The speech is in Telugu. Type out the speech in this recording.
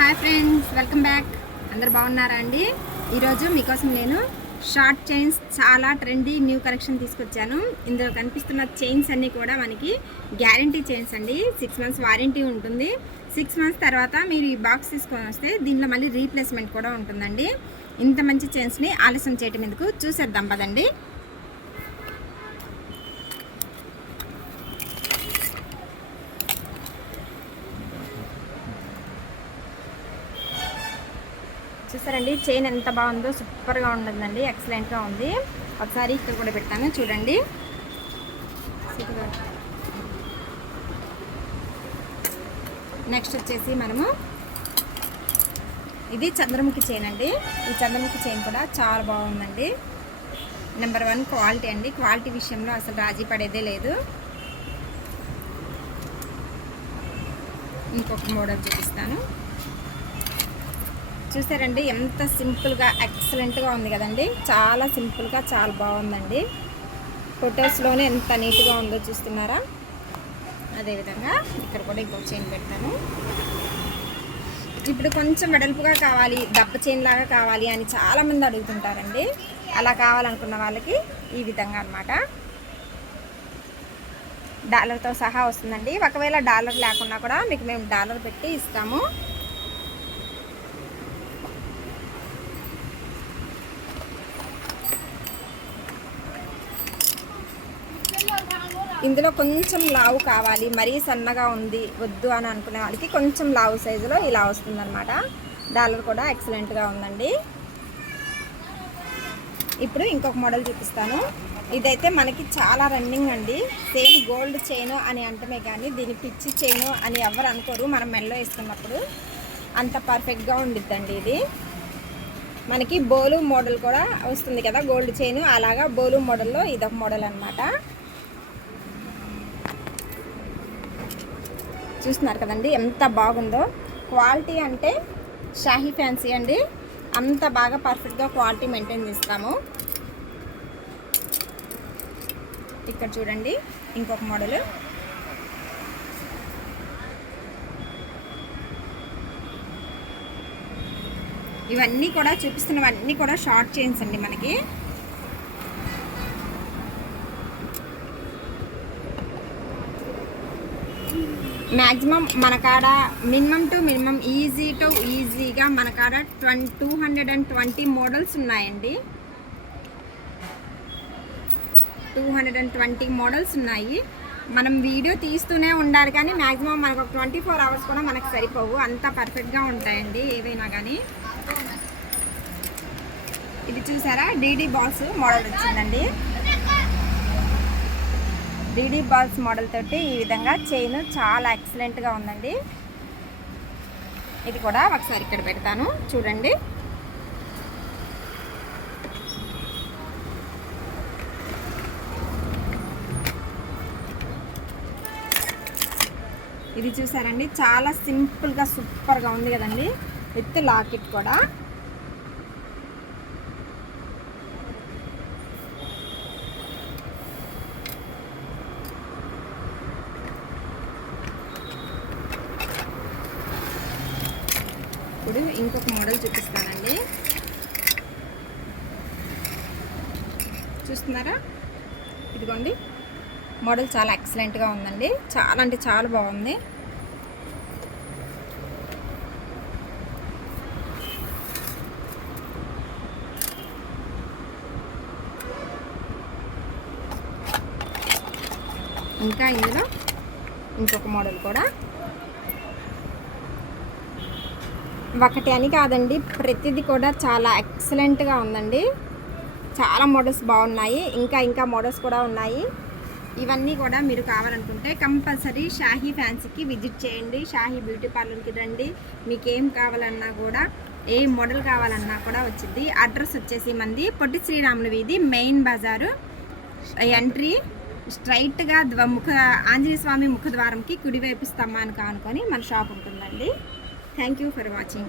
Hi friends, welcome back. అందరు బాగున్నారా అండి? ఈరోజు మీకోసం నేను షార్ట్ చైన్స్ చాలా ట్రెండీ న్యూ కలెక్షన్ తీసుకొచ్చాను. ఇందులో కనిపిస్తున్న చైన్స్ అన్నీ కూడా మనకి గ్యారంటీ చైన్స్ అండి. 6 months వారంటీ ఉంటుంది. 6 months తర్వాత మీరు ఈ బాక్స్ తీసుకొని వస్తే దీనిలో మళ్ళీ రీప్లేస్మెంట్ కూడా ఉంటుందండి. ఇంత మంచి చైన్స్ని ఆలస్యం చేయటం ఎందుకు, చూసేద్దాం పదండి. చూసారండి, చైన్ ఎంత బాగుందో, సూపర్గా ఉంటుందండి, ఎక్సలెంట్గా ఉంది. ఒకసారి ఇక్కడ కూడా పెట్టాను చూడండి. నెక్స్ట్ వచ్చేసి మనము ఇది చంద్రముఖి చైన్ అండి. ఈ చంద్రముఖి చైన్ కూడా చాలా బాగుందండి. నెంబర్ 1 క్వాలిటీ అండి. క్వాలిటీ విషయంలో అసలు రాజీ పడేదే లేదు. ఇంకొక మోడల్ చూపిస్తాను. చూసారండి, ఎంత సింపుల్గా ఎక్సలెంట్గా ఉంది కదండి. చాలా సింపుల్గా చాలా బాగుందండి. ఫొటోస్లోనే ఎంత నీట్గా ఉందో చూస్తున్నారా. అదేవిధంగా ఇక్కడ కూడా ఇంకో చైన్ పెడతాను. ఇప్పుడు కొంచెం వెడల్పుగా కావాలి, దప్ప చైన్ లాగా కావాలి అని చాలామంది అడుగుతుంటారండి. అలా కావాలనుకున్న వాళ్ళకి ఈ విధంగా అన్నమాట డాలర్తో సహా వస్తుందండి. ఒకవేళ డాలర్ లేకున్నా కూడా మీకు మేము డాలర్ పెట్టి ఇస్తాము. ఇందులో కొంచెం లావు కావాలి, మరీ సన్నగా ఉంది వద్దు అని అనుకునే వాళ్ళకి కొంచెం లావు సైజులో ఇలా వస్తుందన్నమాట. డాలర్ కూడా ఎక్సలెంట్గా ఉందండి. ఇప్పుడు ఇంకొక మోడల్ చూపిస్తాను. ఇదైతే మనకి చాలా రన్నింగ్ అండి. సేమ్ గోల్డ్ చైన్ అని అంటమే కానీ దీని పిచ్చి చైన్ అని ఎవరు అనుకోరు. మనం మెల్లో వేసుకున్నప్పుడు అంత పర్ఫెక్ట్గా ఉండిద్దండి. ఇది మనకి బోలు మోడల్ కూడా వస్తుంది కదా, గోల్డ్ చైన్, అలాగా బోలు మోడల్లో ఇదొక మోడల్ అనమాట. చూస్తున్నారు కదండి ఎంత బాగుందో. క్వాలిటీ అంటే షాహీ ఫ్యాన్సీ అండి. అంత బాగా పర్ఫెక్ట్గా క్వాలిటీ మెయింటైన్ చేస్తాము. ఇక్కడ చూడండి ఇంకొక మోడల్. ఇవన్నీ కూడా చూపిస్తున్నవన్నీ కూడా షార్ట్ చైన్స్ అండి. మనకి మ్యాక్సిమం మన కాడ మినిమం టు మినిమం ఈజీగా మన కాడ 220 మోడల్స్ ఉన్నాయండి. 220 మోడల్స్ ఉన్నాయి. మనం వీడియో తీస్తూనే ఉండాలి కానీ మ్యాక్సిమం మనకు 24 hours కూడా మనకు సరిపోవు, అంత పర్ఫెక్ట్గా ఉంటాయండి ఏవైనా కానీ. ఇది చూసారా, డీడీ బాల్స్ మోడల్ వచ్చిందండి. డీడీ బాల్స్ మోడల్ తోటి ఈ విధంగా చైన్ చాలా ఎక్సలెంట్గా ఉందండి. ఇది కూడా ఒకసారి ఇక్కడ పెడతాను చూడండి. ఇది చూసారండి, చాలా సింపుల్గా సూపర్గా ఉంది కదండి. విత్ లాకెట్ కూడా. ఇప్పుడు ఇంకొక మోడల్ చూపిస్తానండి. చూస్తున్నారా, ఇదిగోండి మోడల్ చాలా ఎక్సలెంట్గా ఉందండి. చాలా అంటే చాలా బాగుంది. ఇంకా ఇందులో ఇంకొక మోడల్ కూడా. ఒకటి అని కాదండి, ప్రతిదీ కూడా చాలా ఎక్సలెంట్గా ఉందండి. చాలా మోడల్స్ బాగున్నాయి. ఇంకా మోడల్స్ కూడా ఉన్నాయి. ఇవన్నీ కూడా మీరు కావాలనుకుంటే కంపల్సరీ షాహీ ఫ్యాన్సీకి విజిట్ చేయండి. షాహీ బ్యూటీ పార్లర్కి రండి. మీకు ఏం కావాలన్నా కూడా, ఏ మోడల్ కావాలన్నా కూడా వచ్చింది. అడ్రస్ వచ్చేసి మంది పొట్టి శ్రీరాములు వీధి, మెయిన్ బజారు, ఎంట్రీ స్ట్రైట్గా ఆంజనేయ స్వామి ముఖద్వారంకి కుడివైపు స్తంభానికి ఆనుకొని మన షాప్ ఉంటుందండి. Thank you for watching.